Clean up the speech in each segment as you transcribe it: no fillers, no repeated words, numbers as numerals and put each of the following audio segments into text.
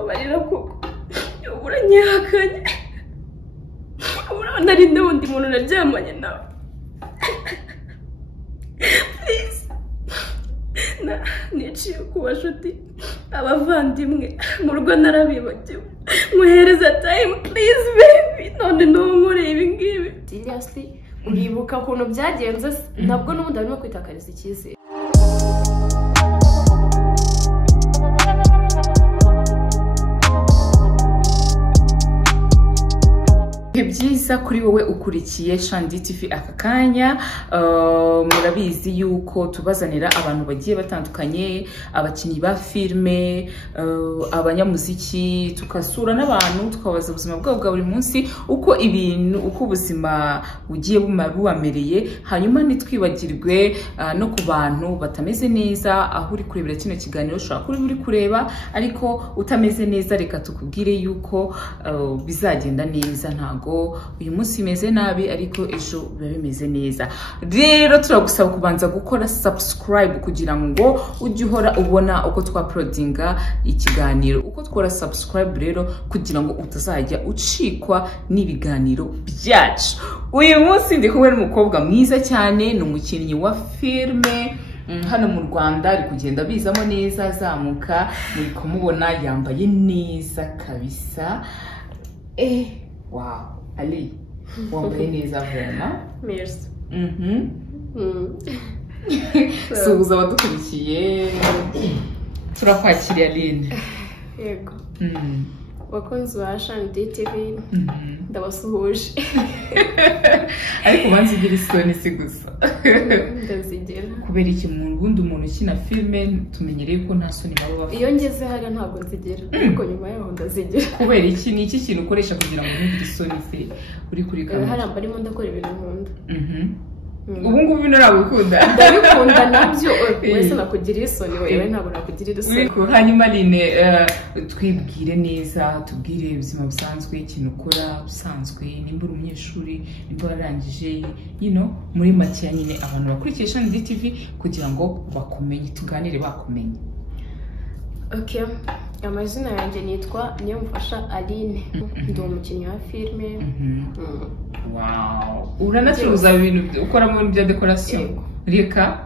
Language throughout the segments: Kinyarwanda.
Amarira koko uranyihakanye urabona ari n'undi muntu naryamanye nawe please niciye ku bashuti abavandimwe mu rugo narabibagiwe muhereza time please baby none ntunkoreye ibi ngibi seriously uribuka ukuntu byagenze ntabwo n'ubundi arimo kwitakariza icyizere byiza kuri wowe ukurikiye Shandi TV aka kanya murabizi yuko tubazanira abantu bagiye batandukanye abakinnyi ba filme abanyamuziki tukasura n'abantu tukabaza ubuzima bwabo bwa buri munsi uko ibintu uko ubuzima bugiye bubamereye hanyuma nitwibagirwe no ku bantu batameze neza aho uri kurebera kino kiganiro ushaka uri kureba ariko utameze neza reka tukubwire yuko bizagenda neza ntago uyu munsi imeze nabi ariko ejo biba bimeze neza rero turagusaba kubanza gukora subscribe kugira ngo ujye uhora ubona uko twaplodinga ikiganiro uko twora subscribe rero kugira ngo utazajya ucikwa n'ibiganiro byacu uyu munsi ndi kumwe n'umukobwa mwiza cyane ni umukinnyi wa filme hano mu Rwanda ari kugenda bizamo neza azamuka muri kumubona yambaye neza kabisa wow Ali wambaye neza vraiment merci suhuza abadukurikiye turakwakiriye Aline yego wakunzi wa Shandi TV ndabasuhuje ariko banzigira isoni si gusa ndazigira kubera iki ubundi umuntu ukina filme tumenyereye ko nta soni baba bafite iyo ngeze hariya ntabwo nzigira ariko nyuma yaho ndazigira kubera iki ni iki kintu ukoresha kugira ngo ntugire isoni se uri kuri kamera hariya mbarimo ndakora ibintu nkunda ubu ngubu bino nabikunda ndabikunda nabyo wese nakugira isoni wewe ntabwo nakugira isoni hanyuma Aline twibwire neza tubwire ubuzima busanzwe ikintu ukora busanzwe nimba uri umunyeshuri nimba warangije muri make nyine abantu bakurikiye Shandi TV kugira ngo bakumenye tuganire bakumenye okay amazina yanjye nitwa Niyomufasha Aline ndi umukinnyi wa filme wow uranacuruza ibintu ukora mu bintu bya decoration reka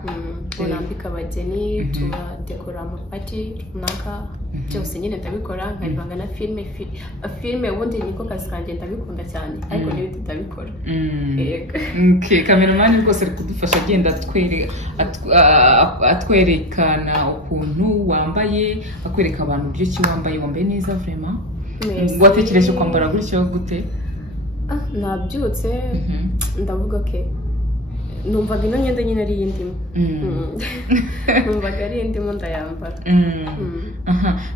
unambika abageni turadekora amapati runaka byose nyine ndabikora nkabivanga na filme ubundi niko kazi kanjye ndabikunda cyane ariko n'ibindi ndabikora cameraman rwose ari kudufasha agenda atwerekana ukuntu wambaye akwereka abantu uburyo ki wambaye neza vraiment watekereje kwambara gutyo gute nabyutse ndavuga ke numvaga ino myenda nyine ari iy'indimo numvaga ari iy'indimo ndayambara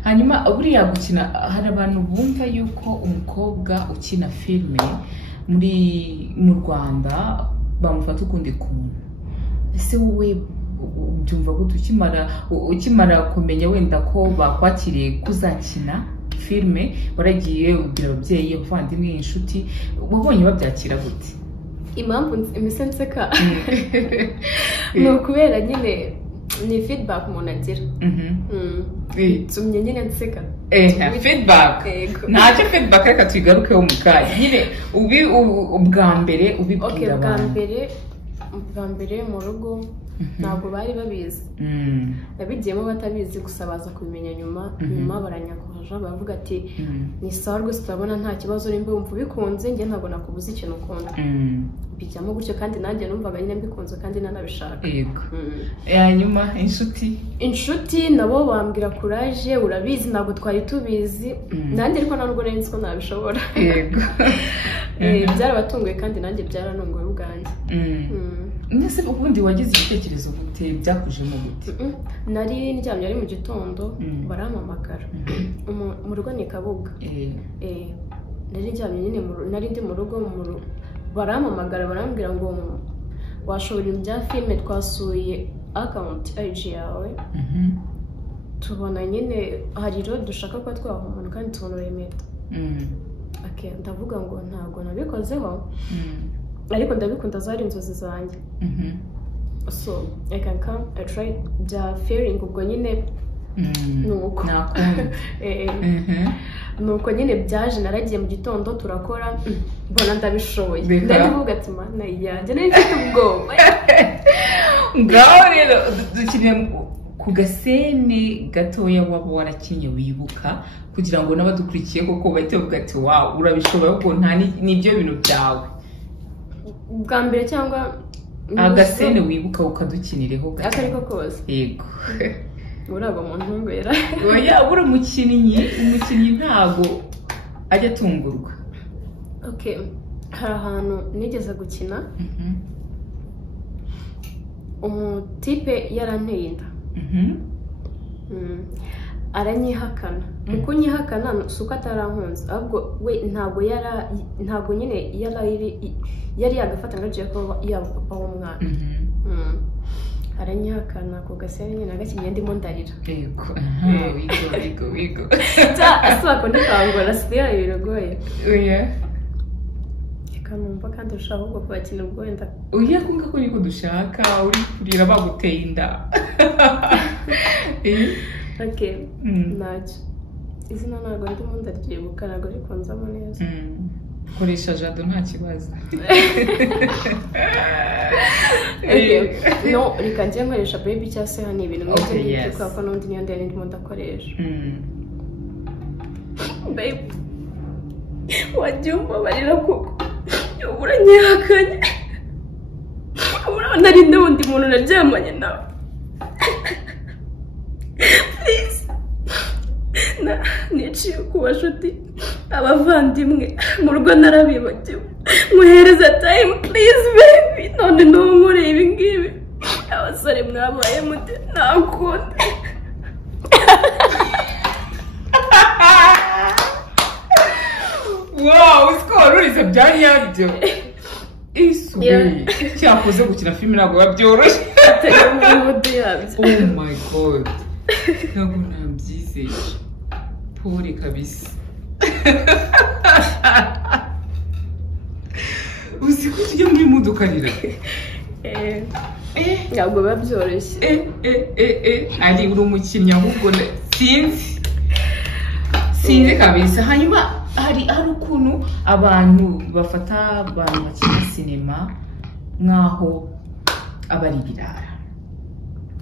hanyuma buriya gukina hari abantu bumva yuko umukobwa ukina filme mu Rwanda bamufata ukundi kuntu ese wowe byumva gute ukimara kumenya wenda ko bakwakiriye kuzakina filme waragiye ubwira ababyeyi abavandimwe inshuti wabonye babyakira gute impamvu imise nseka ni ukubera nyine ni feedback umuntu agira tumye nyine nseka feedback ntacyo feedback reka tuyigarukeho mu kanya nyine ubwa mbere ubibwira abantu bwa mbere mu rugo ntabwo bari babizi nabigiyemo batabizi gusa baza kubimenya nyuma baranyakoraje bavuga ati ni sawa rwose turabona nta kibazo nimba wumva ubikunze njye ntabwo nakubuza ikintu ukunda bijyamo gutyo kandi nanjye numvaga nyine mbikunze kandi nanabishaka hanyuma inshuti nabo bambwira courage urabizi ntabwo twari tubizi nanjye ariko ntabwo nari nzi ko nabishobora byarabatunguye kandi nanjye byaranunguye ubwanjye nese ubundi wagize igitekerezo gute byakujemo gute nari ndyamye ari mu gitondo barampamagara mu rugo ni Kabuga nari ndyamye nyine nari ndi mu rugo barampamagara barambwira ngo washobora ibintu bya filme twasuye account IG yawe tubona nyine hari rero dushaka ko twahumana kandi tubona uremeta ndavuga ngo ntabwo nabikozeho ariko ndabikunda zari inzozi zanjye so I can come I try the feeling ubwo nyine nuko nuko nyine byaje naragiye mu gitondo turakora mbona ndabishoboye ndavuga ati mana yanjye nari mfite ubwoba ngaho rero dukiriye ku gasene gatoya waba warakinye wibuka kugira ngo n'abadukurikiye koko bahite bavuga ati wow urabishoboye ubwo nta nibyo bintu byawe bwa mbere cyangwa agasene wibuka ukadukinireho akariko kose yego uraba mu ntungwera oya uri umukinnyi ntago ajya atungurwa okay hari ahantu nigeze gukina umutipe yaranteye inda aranyihakana mu kunyihakana suko atarankunze ahubwo we ntabwo nyine yari yagafata ngaje ko yaba papa w'umwana aranyihakana ku gasene nyine agakinye ndimo ndarira yego wigo asako ndikangora siya ibirogoye numva kandi ushaka ahubwo kwakina ubwo wenda uya kunga ko niko dushaka uri kurira baguteye inda okay nacyo izina ntabwo ndimo ndaryibuka ntabwo rikunzamo neza koresha jado nta kibazo no reka njye nkoresha baby cyangwa se hano ibintu nk'ibyo kubera ko n'undi niyo ndende ndimo ndakoresha baby wajya umbabarira koko uranyihakanye urabona ari n'undi muntu naryamanye nawe please niciye ku bashuti abavandimwe mu rugo narabibagiwe muhereza time please baby none ntunkoreye ibi ngibi abasore mwabaye mute ntakunda wow usikoruriza byari yabyo isubi cyakoze gukina filime ntabwo babyoroshye oh my god ntabwo nabyizeye pori kabisa uzi ko tujya muri modoka rira ntabwo biba byoroshye ari uri umukinnyi ahubwo sinzi kabisa hanyuma hari ukuntu abantu bafata abantu bakina sinema nkaho abari birara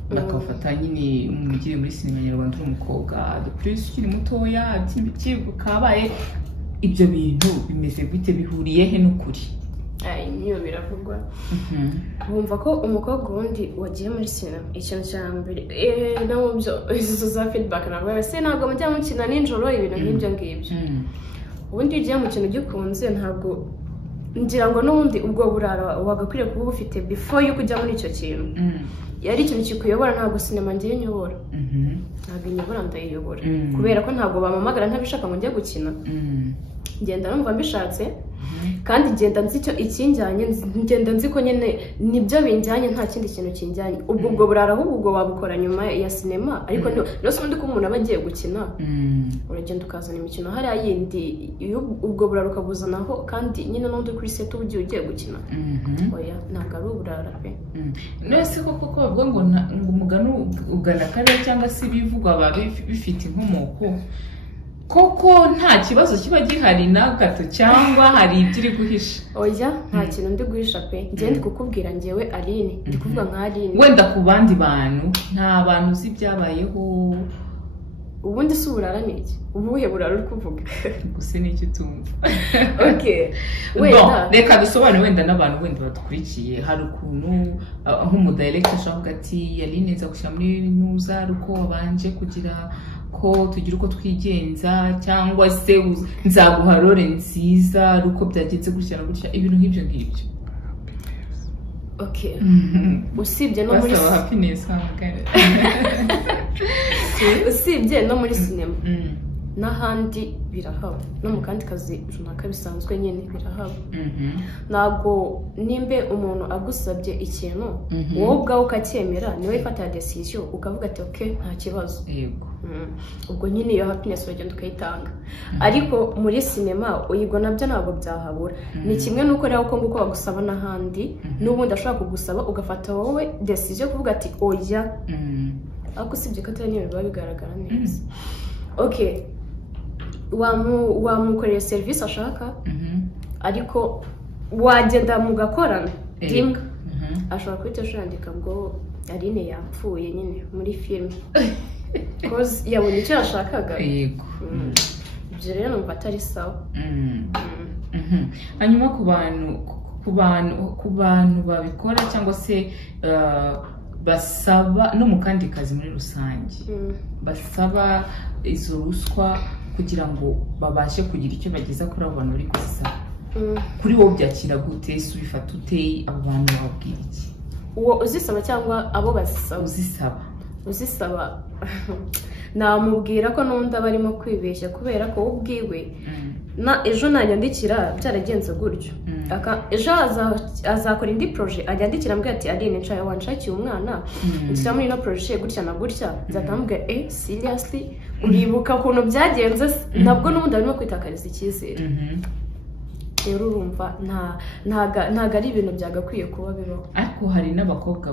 bakafata nyine umugire muri sinema nyarwanda umukobwa plus ukiri mutoya kabaye ibyo bintu bimeze gute bihuriye he n'ukuri niyo biravugwa bumva ko umukobwa wundi wagiye muri sinema ikintu cya mbere no byo izo za feedback ntabwo se ntabwo mujya mukina nijoro ibintu nk'ibyo ngibyo ubundi ugiye mu kintu gikunze ntabwo ngira ngo n'ubundi ubwo burara wagakwiriye kuba ufite before yo kujya muri icyo kintu yari ikintu kikuyobora ntabwo sinema ngiye nyobora ntabwo inyobora ndayiyobora kubera ko ntabwo bamamagara ntabishaka ngo njye gukina ngenda numva mbishatse kandi ngenda nzi icyo ikinjyanye ngenda nzi ko nyine nibyo binjyanye nta kindi kintu kinjyanye ubwo burara ahubwo ubwo wabukora nyuma ya sinema ariko rero ubundi ko umuntu aba agiye gukina uragenda ukazana imikino hariya yindi ubwo burara ukabuzanaho kandi nyine n'undi kuri set uba ugiye gukina oya ntabwo ari uburara pe nese koko bavuga ngo umugani ugana akarere cyangwa se ibivugwa baba bifite inkomoko koko nta kibazo kiba gihari na gato cyangwa hari ibyo uri guhisha oya nta kintu ndi guhisha pe ngende kukubwira njyewe Aline ndi kuvuga nka Aline wenda ku bandi bantu nta bantu uzi byabayeho ubundi si uburara n'iki ubuhe burara uri kuvuga gusa n'icyo tumva okay wenda reka dusobanure wenda n'abantu wenda badukurikiye hari ukuntu nk'umudirector ashaka ati yari neza gushyira muri nuza ruko wabanje kugira ko tugira uko twigenza cyangwa se nzaguha role nziza ruko byagenze gutya na gutya ibintu nk'ibyo ngibyo okay usibye no muri happiness hamagara usibye no muri sinema n'ahandi birahaba no mu kandi kazi runaka bisanzwe nyine birahaba ntabwo nimbe umuntu agusabye ikintu wowe ubwawe ukacyemera niwe ifata decision ukavuga ati okay nta kibazo yego ubwo nyine iyo happiness uragenda ukayitanga ariko muri sinema uyigwa nabyo ntabwo byahabura ni kimwe nuko rero uko nguko bagusaba n'ahandi n'ubundi ashobora kugusaba ugafata wowe decision kuvuga ati oya ariko usibye ko atari niyo biba bigaragara neza. Okay, wamukorera serivisi ashaka ariko wagenda mugakorana rimwe ashobora guhita yandika ngo Aline yapfuye nyine muri filime because yabonye icyo yashakaga. Yego. Ibyo rero numva atari sawa. Hanyuma ku bantu babikora cyangwa se basaba no mu kandi kazi muri rusange basaba izo ruswa kugira ngo babashe kugira icyo bageza kuri abo bantu bari kuzisaba, kuri wowe byakira gute? Se ubifata ute? Abo bantu babwira iki? Uwo uzisaba cyangwa abo bazisaba? Uzisaba namubwira ko n'undi aba arimo kwibeshya kubera ko ubwiwe ejo nanyandikira byaragenze gutyo, ejo azakora indi projet ajyandikira mbwira ati Aline ncaye wanshakiye umwana nshyira muri ino projet gutya na gutya, nzatambwira seriously uribuka ukuntu byagenze? Nabwo n'ubundi arimo kwitakariza icyizere. Rero urumva ntago ari ibintu byagakwiye kuba bibaho. Ariko hari n'abakobwa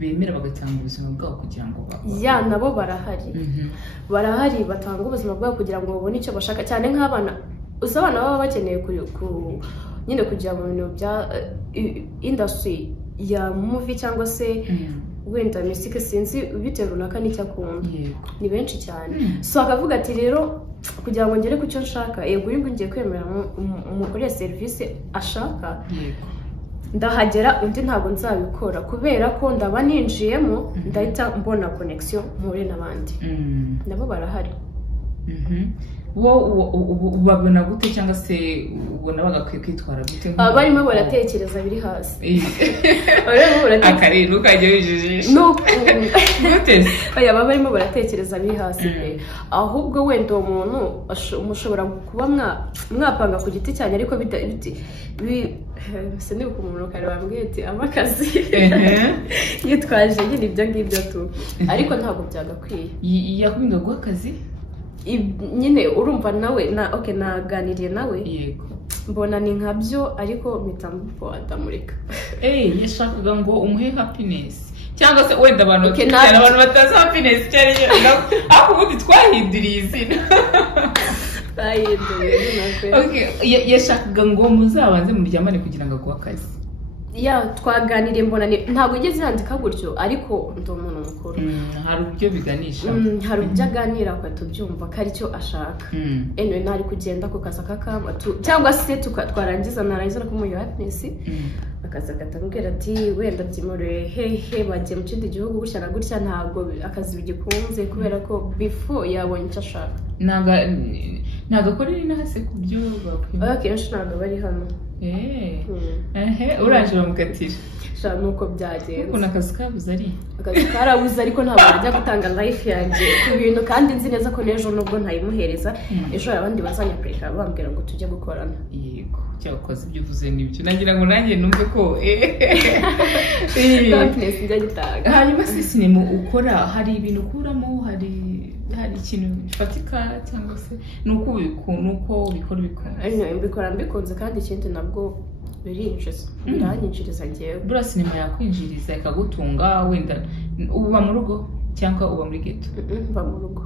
bemera bagatanga ubuzima bwabo kugira ngo ya nabo barahari batanga ubuzima bwabo kugira ngo babone icyo bashaka, cyane nk'abana. Uzi abana baba bakeneye nyine kujya mu bintu bya industry ya movie cyangwa se wenda music, sinzi bitewe runaka n'icyo akunda, ni benshi cyane. So akavuga ati rero kugira ngo ngere ku cyo nshaka, yego uyu ngiye kwemera umukorera serivisi ashaka, ndahagera undi ntabwo nzabikora kubera ko ndaba ninjiyemo ndahita mbona connection mpure n'abandi. Nabo barahari. Ubabona gute cyangwa se ubona bagakwiye kwitwara gute? Barimo baratekereza biri hasi. Akarere ukajya wijijisha gute? Baba barimo baratekereza biri hasi, ahubwo wenda uwo muntu mushobora kuba mwapanga ku giti cyane ariko sinibuka umuntu kare bambwiye ati amakazi yitwaje nyine ibyo ngibyo tu, ariko ntabwo byagakwiye. Yakubinga guha akazi nyine urumva nawe naganiriye nawe, yego mbona ni nkabyo ariko mitambo adamurika. Yashakaga ngo umuhe happiness cyangwa se wenda abantu batazi happiness cyari ako ubundi twahinduriye izina. Yashakaga ngo muzabanze muryamane kugira ngo aguhe akazi. Twaganiriye mbona ntabwo igeze yandika gutyo ariko ndi umuntu mukuru, hari uburyo biganisha, hari uburyo aganira akatubyumva ko ari cyo ashaka. Ntari kugenda ku kazi akakaba cyangwa se twarangiza narangiza no kumuha happiness akaza agatambwira ati wenda byimure hehe bagiye mu kindi gihugu gutya na gutya, ntabwo akazi bigikunze kubera ko before yabonye icyo ashaka. Ntabwo akorera inahase ku byo bakwiye. Akenshi ntabwo bari hano. Uraje bamukatira nuko byagenze. Ukuntu akazi kabuze ari akazi karabuze ariko ntabwo ajya gutanga life yanjye ku bintu, kandi nzi neza ko n'ejo nubwo ntayimuhereza ejo abandi bazanyapurika bambwira ngo tujye gukorana. Yego cyakoze ibyo uvuze n'ibyo nagira ngo nanjye numve ko happiness njya gitanga. Hanyuma se sinema ukora hari ibintu ukuramo, hari ikintu gifatika cyangwa se nuko ubikora mbikora mbikunze, kandi ikindi nabwo biranyinjiriza ngewe. Buriya sinema yakwinjiriza ikagutunga. Wenda uba mu rugo cyangwa uba muri ghetto? Mba mu rugo.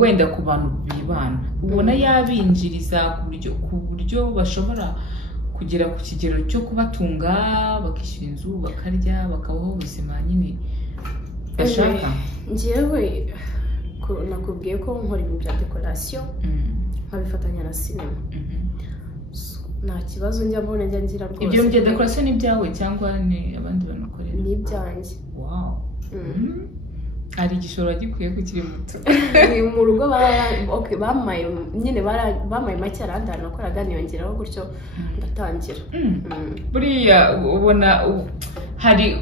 Wenda ku bantu bibana ubona yabinjiriza ku buryo bashobora kugera ku kigero cyo kubatunga, bakishyura inzu, bakarya, bakabaho ubuzima nyine bashaka? Ngewe nakubwiye ko nkora ibintu bya decoration nkabifatanya na sinema, nta kibazo njya mbona njya ngira rwose. Ibyo bya decoration ni byawe cyangwa ni abandi banakorera? Ni ibyanjye. Wow. Hari igishoro gikwiye kukiri muto. Mu rugo bamaye nyine bamaye make arandi ahantu nakoraga niyongeraho gutyo ndatangira. Buriya ubona hari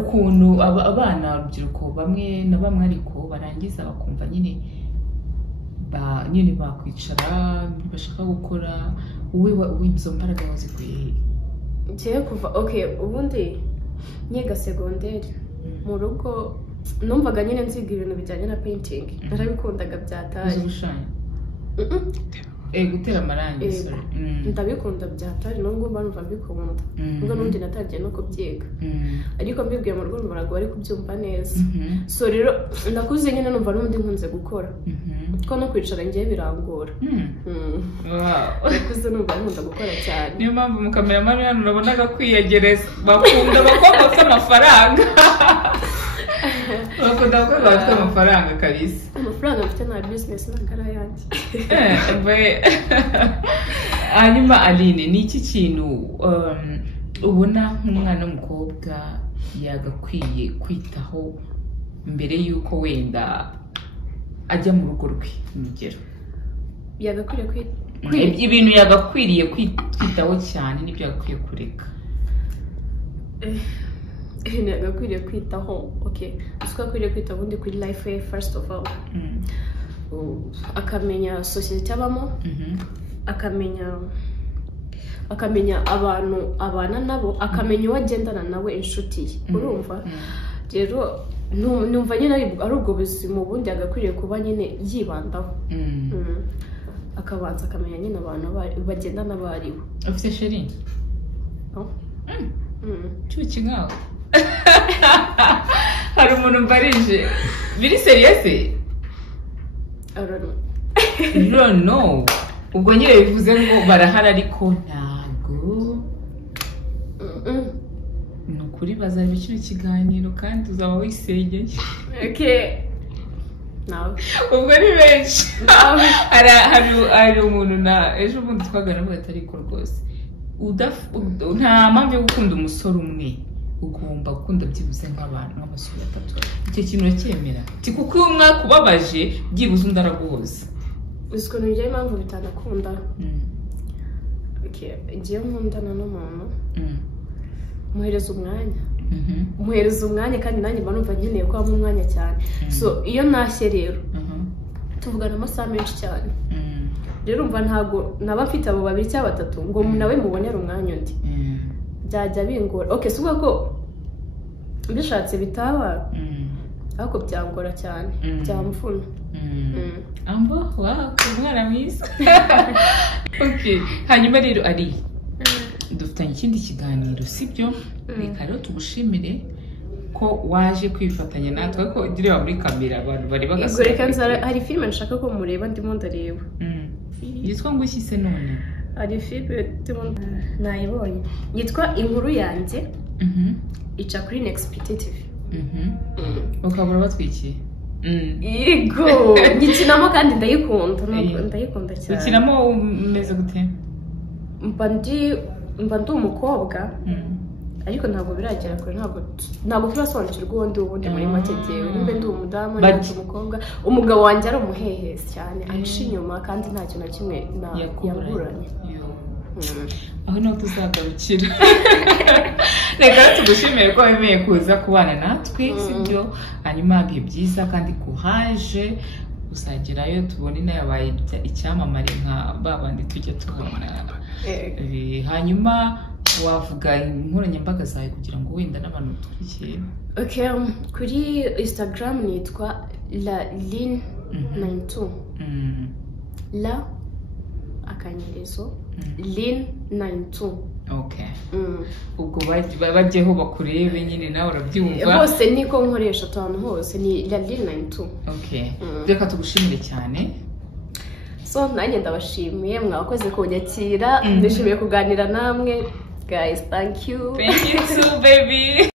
ukuntu abana urubyiruko bamwe na bamwe ariko barangiza bakumva nyine bakwicara bashaka gukora. Wowe izo mbaraga wazikuye ngiye kuva ubundi nyiga segonderi mu rugo numvaga nyine nziga ibintu bijyanye na painting, narabikundaga byataye. Gushushanya? gutera amarangi sorry ndabikunda byatari nubwo mba numva mbikunda ubwo nundi natagiye no kubyiga ariko mbibwiye mu rugo mbarago bari kubyumva neza so rero nakuze nyine numva n'undi nkunze gukora ko no kwicara ngiye birangora nakuze numva nkunda gukora cyane niyo mpamvu mu kameramani hano urabonaga kwiyegereza bakunda abakobwa bafite amafaranga bakunda abakobwa bafite amafaranga kabisa amafaranga mfite na business n'agara yanjye hanyuma Aline ni iki kintu ubona nk'umwana w'umukobwa yagakwiye kwitaho mbere y'uko wenda ajya mu rugo rwe urugero yagakwiriye ibintu yagakwiriye kwitaho cyane n'ibyo yagakwiye kureka yagakwiriye kwitaho okay uko akwiriye kwitaho undi kuri life ye first of all akamenya society abamo akamenya abantu abana nabo akamenya uwo agendana nawe inshuti ye urumva rero numva nyine ari ubwo buzima ubundi agakwiriye kuba nyine yibandaho akabanza akamenya nyine abantu bagendana baribo ufite sheri cyuki ngaho hari umuntu mbarije biri serious no ubwo nyine bivuze ngo barahara ariko ntago nukuri bazaba bicyo kiganiro kandi uzaba wisegeye ubwo ni benshi hari umuntu na ejo bundi twaganira atari ko rwose nta mpamvu yo gukunda umusore umwe ugomba gukunda byibuze nk'abasore batatu icyo kintu uracyemera kuko iyo umwaka ubabaje byibuze undi araguhoza uzi ukuntu bijyaho impamvu bitanakunda igihe nkundana n'umuntu muhereza umwanya kandi nanjye mba numva nkeneye ko habamo umwanya cyane so iyo ntashye rero tuvugana amasaha menshi cyane rero umva ntabwo naba mfite abo babiri cyangwa batatu ngo nawe mubonere umwanya undi byajya bingora si ubwo ko bishatse bitaba ariko byangora cyane byamvuna umwana mwiza hanyuma rero ari dufitanye ikindi kiganiro sibyo reka rero tugushimire ko waje kwifatanya natwe ko direba muri kamera abantu bari bagasura hari filime nshaka ko mureba ndimo ndareba yitwa ngo ishyise none hari filime nayibonye yitwa inkuru yanjye ica kuri Nexpectative ukabura batwikiye yego ngikinamo kandi ndayikunda cyane ukinamo umeze gute mba ndi umukobwa ariko ntabwo biragera kure ntabwo turasobanukirwa ubundi muri make giyewe nimba ndi umudamu ndi umukobwa umugabo wanjye ari umuhehesi cyane anisha inyuma kandi nta kintu na kimwe yaburanye aho niho tuzagarukira reka tugushimire ko wemeye kuza kubana natwe sibyo hanyuma bihe byiza kandi kuhaje uzagerayo tubone nayabaye icyamamare nka babandi tujya tubona hanyuma wavuga inkoranyambaga zawe kugira ngo wenda n'abantu dukurikiye kuri Instagram nitwa LaLin92 la akanyerezo Lin92 ubwo bajyeho bakurebe nyine nawe urabyumva hose niko nkoresha ahantu hose ni LaLin92 reka tugushimire cyane so nanjye ndabashimiye mwakoze kunyakira ndishimiye kuganira namwe guys thank you too baby